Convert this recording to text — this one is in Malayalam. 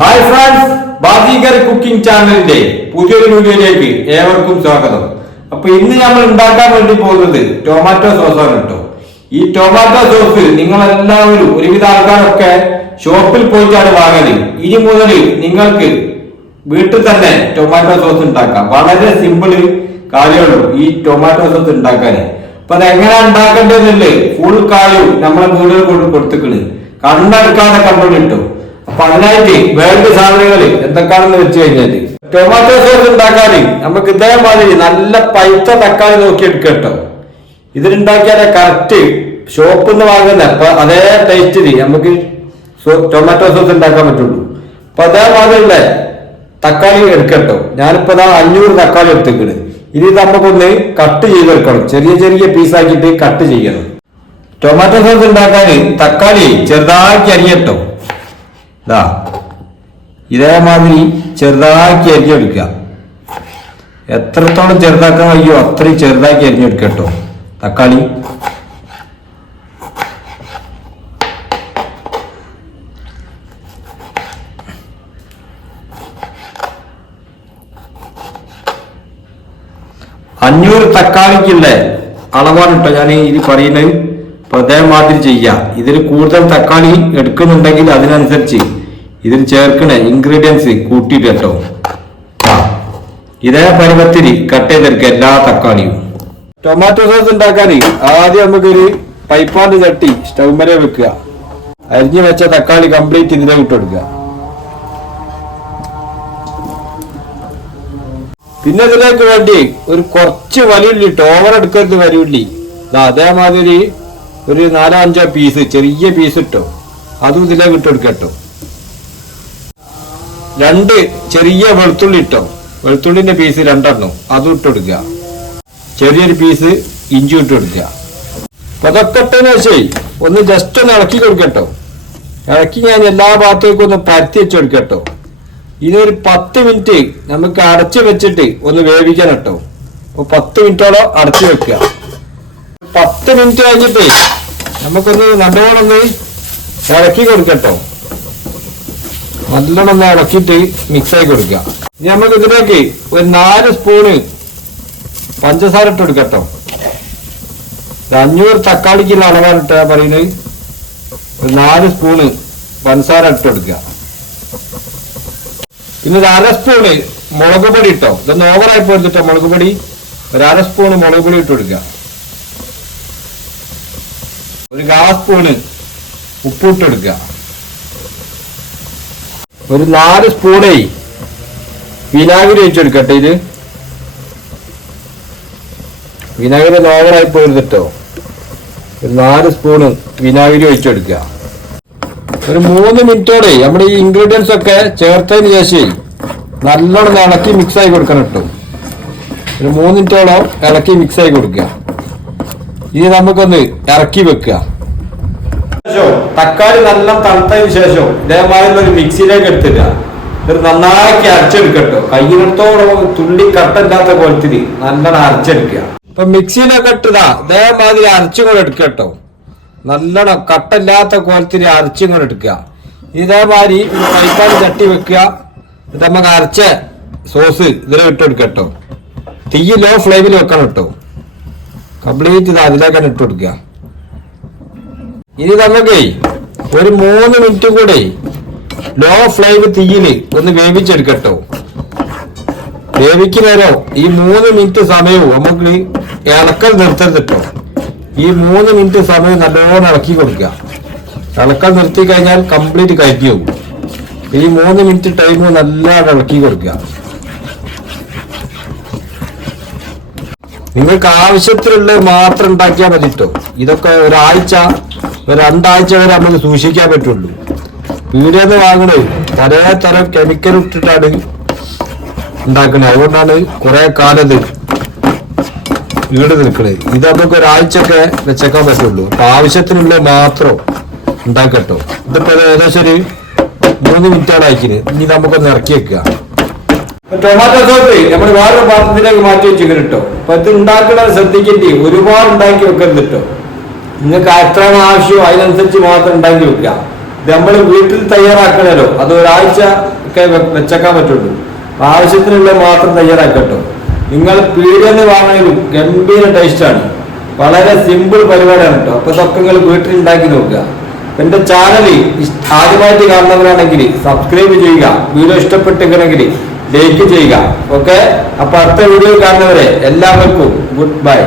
ഹായ് ഫ്രണ്ട്സ് ബാസികർ കുക്കിംഗ് ചാനലിന്റെ പുതിയൊരു വീഡിയോയിലേക്ക് ഏവർക്കും സ്വാഗതം. അപ്പൊ ഇന്ന് നമ്മൾ ഉണ്ടാക്കാൻ വേണ്ടി പോകുന്നത് ടൊമാറ്റോ സോസാണ് കേട്ടോ. ഈ ടൊമാറ്റോ സോസ് നിങ്ങൾ എല്ലാവരും ഒരുവിധ ആൾക്കാരൊക്കെ ഷോപ്പിൽ പോയിട്ടാണ് വാങ്ങൽ. ഇനി മുതൽ നിങ്ങൾക്ക് വീട്ടിൽ തന്നെ ടൊമാറ്റോ സോസ് ഉണ്ടാക്കാം. വളരെ സിമ്പിൾ കാര്യമുള്ളൂ ഈ ടൊമാറ്റോ സോസ് ഉണ്ടാക്കാൻ അപ്പൊ അത് എങ്ങനെ ഫുൾ കാര്യം നമ്മളെ വീടുകൾ കൊണ്ട് കൊടുത്തിക്കണ്. കണ്ണെടുക്കാതെ കണ്ടുകൊണ്ടിട്ടു അപ്പൊ വേണ്ട സാധനങ്ങൾ എന്തൊക്കെയാണെന്ന് വെച്ച് കഴിഞ്ഞാൽ ടൊമാറ്റോ സോസ് ഉണ്ടാക്കാൻ നമുക്ക് ഇതേമാതിരി നല്ല പൈത്ത തക്കാളി നോക്കി എടുക്കട്ടോ ഇതിനുണ്ടാക്കിയാലെ കറക്റ്റ് ഷോപ്പിൽ നിന്ന് വാങ്ങുന്ന അതേ ടേസ്റ്റിൽ നമുക്ക് ടൊമാറ്റോ സോസ് ഉണ്ടാക്കാൻ പറ്റുള്ളൂ. അപ്പൊ അതേമാതിരിയുള്ള തക്കാളി എടുക്കട്ടോ. ഞാനിപ്പോ ഇതാ അഞ്ഞൂറ് തക്കാളി എടുത്തേക്കണ് ഇനി നമുക്കൊന്ന് കട്ട് ചെയ്തെടുക്കണം. ചെറിയ ചെറിയ പീസാക്കിയിട്ട് കട്ട് ചെയ്യണം. ടൊമാറ്റോ സോസ് ഉണ്ടാക്കാൻ തക്കാളി ചെറുതാക്കി അരിയട്ടോ. ഇതാ ഇതേമാതിരി ചെറുതാക്കി അരിഞ്ഞെടുക്കുക എത്രത്തോളം ചെറുതാക്കാൻ കഴിയോ അത്രയും ചെറുതാക്കി അരിഞ്ഞെടുക്കുക കേട്ടോ. തക്കാളി. അഞ്ഞൂറ് തക്കാളിക്കുള്ള അളവാണ് കേട്ടോ ഞാൻ ഇത് പറയുന്നത്. അപ്പൊ അതേമാതിരി ചെയ്യാം. ഇതിൽ കൂടുതൽ തക്കാളി എടുക്കുന്നുണ്ടെങ്കിൽ അതിനനുസരിച്ച് ഇതിൽ ചേർക്കണ ഇൻഗ്രീഡിയൻസ് കൂട്ടിയിട്ട് കേട്ടോ ഇതേ പരുവത്തിരി കട്ട് ചെയ്തെടുക്കുക എല്ലാ തക്കാളിയും. ടൊമാറ്റോ സോസ് ഉണ്ടാക്കാൻ ആദ്യം നമുക്കൊരു പൈപ്പാണ്ട് ചട്ടി സ്റ്റൗമരെ വെക്കുക. അരിഞ്ഞു വെച്ച തക്കാളി കംപ്ലീറ്റ് ഇതിലെ വിട്ടെടുക്കുക പിന്നെ ഇതിലേക്ക് വേണ്ടി ഒരു കുറച്ച് വലിയുള്ളി ടോവർ എടുക്കരുത് വലിയുള്ളി. അതേമാതിരി ഒരു നാലോ അഞ്ചോ പീസ് ചെറിയ പീസ് ഇട്ടോ. അതും ഇതിലേക്ക് ഇട്ടെടുക്കട്ടോ രണ്ട് ചെറിയ വെളുത്തുള്ളി ഇട്ടോ. വെളുത്തുള്ളിന്റെ പീസ് രണ്ടെണ്ണം. അതും ഇട്ടെടുക്കുക ചെറിയൊരു പീസ് ഇഞ്ചി ഇട്ട് കൊടുക്കുക. അപ്പൊ അതൊക്കെ ഒന്ന് ജസ്റ്റ് ഒന്ന് ഇളക്കി കൊടുക്കട്ടോ. ഇളക്കി ഞാൻ എല്ലാ ഭാഗത്തേക്കും ഒന്ന് പരത്തി വെച്ച് കൊടുക്കട്ടോ ഇതൊരു പത്ത് മിനിറ്റ് നമുക്ക് അടച്ചു വെച്ചിട്ട് ഒന്ന് വേവിക്കാൻ കേട്ടോ. അപ്പൊ പത്ത് മിനിറ്റോളം അടച്ചു വെക്കുക. പത്ത് മിനിറ്റ് കഴിഞ്ഞിട്ട് നമുക്കൊന്ന് നല്ലോണം ഒന്ന് ഇളക്കി കൊടുക്കട്ടോ. നല്ലോണം ഒന്ന് ഇളക്കിയിട്ട് മിക്സ് ആക്കി കൊടുക്കുക. ഇനി നമുക്ക് ഇതിലേക്ക് ഒരു നാല് സ്പൂണ് പഞ്ചസാര ഇട്ട് കൊടുക്കട്ടോ അഞ്ഞൂറ് തക്കാളിക്കുള്ള അളവാണ് ഇട്ടാ പറയുന്നത്. ഒരു നാല് സ്പൂണ് പഞ്ചസാര ഇട്ട് കൊടുക്കുക. പിന്നെ ഒരു അര സ്പൂണ് മുളക് പൊടി ഇട്ടോ. ഇതൊന്ന് ഓവറായി പോയിട്ടോ മുളക് പൊടി. ഒരു അര സ്പൂണ് മുളക് പൊടി ഇട്ട് കൊടുക്കുക. ഒരു കാ സ്പൂണ് ഉപ്പ് ഇട്ട് ഒരു നാല് സ്പൂണേ വിനാഗിരി വെച്ചെടുക്കട്ടെ ഇത്. വിനാഗിരി ഓവറായി പോയിരുന്നിട്ടോ ഒരു നാല് സ്പൂണ് വിനാഗിരി ഒഴിച്ചെടുക്കുക ഒരു മൂന്ന് മിനിറ്റോടെ നമ്മുടെ ഈ ഇൻഗ്രീഡിയൻസ് ഒക്കെ ചേർത്തതിന് ശേഷം നല്ലോണം ഇളക്കി മിക്സ് ആയി കൊടുക്കണം കേട്ടോ ഒരു മൂന്ന് മിനിറ്റോളം ഇളക്കി മിക്സ് ആയി കൊടുക്കുക ഇത് നമുക്കൊന്ന് ഇറക്കി വെക്കുക തക്കാളി നല്ല തണുത്തതിന് ശേഷം ഇതേമാതിരി ഒരു മിക്സിയിലേക്ക് എടുത്തില്ല ഒരു നന്നാക്കി അരച്ചെടുക്കട്ടോ. കയ്യിലെടുത്തോളം തുള്ളി കട്ടല്ലാത്ത പോലത്തിൽ നല്ലോണം അരച്ചെടുക്കുക. ഇപ്പൊ മിക്സിയിലൊക്കെ ഇട്ടതാ. ഇതേമാതിരി അരച്ചും കൂടെ എടുക്കട്ടോ. നല്ലോണം കട്ടില്ലാത്ത കോലത്തിൽ അരച്ചും കൂടെ എടുക്കുക. ഇതേമാതിരി കൈക്കാട് തട്ടി വെക്കുക. ഇത് നമുക്ക് അരച്ച സോസ് ഇതിൽ ഇട്ടെടുക്കട്ടോ തീ ലോ ഫ്ലെയിമിൽ വെക്കണം കേട്ടോ. കംപ്ലീറ്റ് ഇത് അതിലേക്കാണ് ഇട്ട് കൊടുക്കുക. ഇനി നമുക്ക് ഒരു മൂന്ന് മിനിറ്റ് കൂടെ ലോ ഫ്ലെയിം തീയിൽ ഒന്ന് വേവിച്ചെടുക്കട്ടോ. വേവിക്കുന്നേരോ ഈ മൂന്ന് മിനിറ്റ് സമയവും നമുക്ക് ഇളക്കൽ നിർത്തരുതിട്ടോ. ഈ മൂന്ന് മിനിറ്റ് സമയം നല്ലോണം ഇളക്കി കൊടുക്കുക ഇളക്കൽ നിർത്തി കഴിഞ്ഞാൽ കംപ്ലീറ്റ് കഴിക്കി പോകും. ഈ മൂന്ന് മിനിറ്റ് ടൈം നല്ല ഇളക്കി കൊടുക്കുക നിങ്ങൾക്ക് ആവശ്യത്തിലുള്ളത് മാത്രം ഉണ്ടാക്കിയാൽ മതിട്ടോ. ഇതൊക്കെ ഒരാഴ്ച ഒരു രണ്ടാഴ്ച വരെ നമുക്ക് സൂക്ഷിക്കാൻ പറ്റുള്ളൂ. നിന്ന് വാങ്ങണേ പല തരം കെമിക്കൽ ഇട്ടിട്ടാണ് ഉണ്ടാക്കുന്നത് അതുകൊണ്ടാണ് കുറെ കാലത്ത് വീട് നിൽക്കണേ. ഇത് നമുക്ക് ഒരാഴ്ചയൊക്കെ വെച്ചേക്കാൻ പറ്റുള്ളൂ. അപ്പൊ ആവശ്യത്തിനുള്ള മാത്രം ഉണ്ടാക്കട്ടോ. ഇതിപ്പോ ഇത് ഏകദേശം ഒരു മൂന്ന് മിനിറ്റാണ് അയക്കുന്നത് ഇനി നമുക്കൊന്ന് ഇറക്കി വെക്കുക. ടൊമാറ്റോ സോസ് നമ്മൾ വേറൊരു പാത്രത്തിലേക്ക് മാറ്റി വെച്ചിങ്ങനെ കേട്ടോ അപ്പൊ ഇത് ഉണ്ടാക്കുന്നത് ശ്രദ്ധിക്കേണ്ടി. ഒരുപാട് ഉണ്ടാക്കി വെക്കരുത് കേട്ടോ നിങ്ങൾക്ക് എത്ര ആവശ്യം അതിനനുസരിച്ച് മാത്രം ഉണ്ടാക്കി വെക്കുക. ഇത് നമ്മൾ വീട്ടിൽ തയ്യാറാക്കണല്ലോ. അത് ഒരാഴ്ച ഒക്കെ വെച്ചേക്കാൻ പറ്റുള്ളൂ. ആവശ്യത്തിനുള്ള മാത്രം തയ്യാറാക്കട്ടോ. നിങ്ങൾ പീഡിയെന്ന് വാങ്ങണേലും ഗംഭീര ടേസ്റ്റാണ് വളരെ സിമ്പിൾ പരിപാടിയാണ് കേട്ടോ. അപ്പൊ ഇതൊക്കെ നിങ്ങൾ വീട്ടിൽ ഉണ്ടാക്കി നോക്കുക. എന്റെ ചാനൽ ആദ്യമായിട്ട് കാണുന്നവരാണെങ്കിൽ സബ്സ്ക്രൈബ് ചെയ്യുക. വീഡിയോ ഇഷ്ടപ്പെട്ടിരിക്കണമെങ്കിൽ ലൈക്ക് ചെയ്യുക. ഓക്കെ അപ്പൊ അടുത്ത വീഡിയോ കാണുന്നവരെ എല്ലാവർക്കും ഗുഡ് ബൈ